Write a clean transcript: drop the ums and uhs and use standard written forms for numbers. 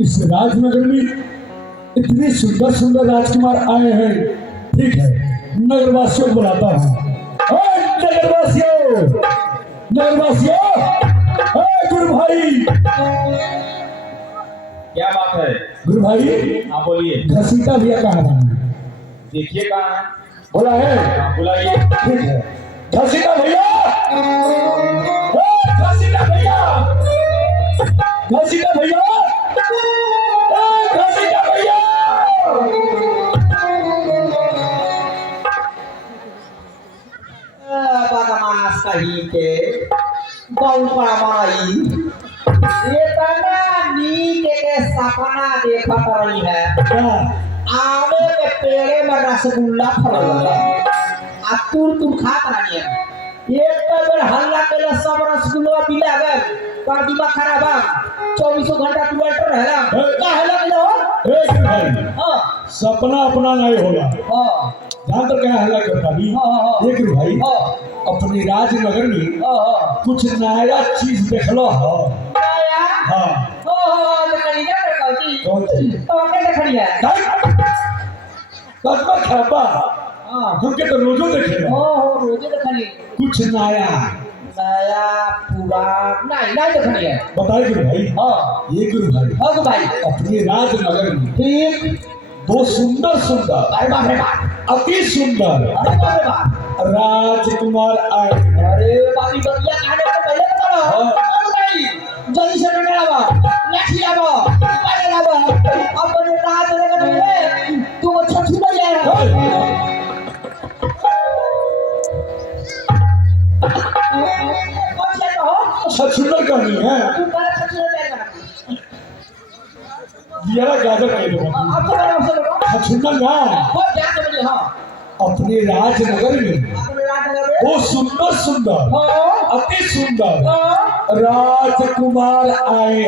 इस राजनगर में इतने सुंदर सुंदर राजकुमार आए हैं। ठीक है, नगरवासियों को बुलाता हूँ। नगरवासियों, नगरवासियों, गुरु भाई। क्या बात है गुरु भाई? हाँ बोलिए। घसीटा भैया कहाँ है? देखिए कहाँ है। बोला है? हाँ, बुलाइए। ठीक है, घसीटा भैया, घसीटा भैया, घसीटा भैया, घसीटा भैया। बदमाश कहीं के बहुत बड़ा माई ये तना नीक के सपना देखत रही है। आमे के पेड़े में रसगुल्ला फरल है आ तुर खात रही है। एक बेर हल्ला केला सब रसगुल्ला पिला गए का दिमाग खराब है। 24 घंटा तू बैठ रहला का हल्ला केला हो भाई, हां सपना अपना नहीं होला। हां जहाँ तक क्या हल्ला करता भी। एक भाई अपने राजनगर में कुछ नया चीज देखलो हो। नया हाँ देखली क्या करती कौन सी? तो क्या देखली है कसमा खापा हमके तो रोजो देखेला। रोजे देखली कुछ नया नया पूरा नहीं देखली है। बताइए गुरु भाई। ये गुरु भाई हाँ भाई अपने राजनगर में ठीक दो सुंदर सुंदर, अरे बाप रे बाप, अति सुंदर अरे बाप रे बाप, राजकुमार आए। अरे बाप रे बतिया खाने को पहले बताओ। और भाई जल्दी से डंडा लावा, लाठी लावा, पाले लावा। अपने रात लगा ले तू छछू न जाए। कौन से हो छछुंदर करनी है। तू पर छछू न जाएगा। ये गाजर के दो अब तो करो सब लोग छछुंदर ना हो क्या समझे। हां अपने राजनगर में अपने रात लगा ले वो सुंदर सुंदर, हां अति सुंदर हां राजकुमार आए।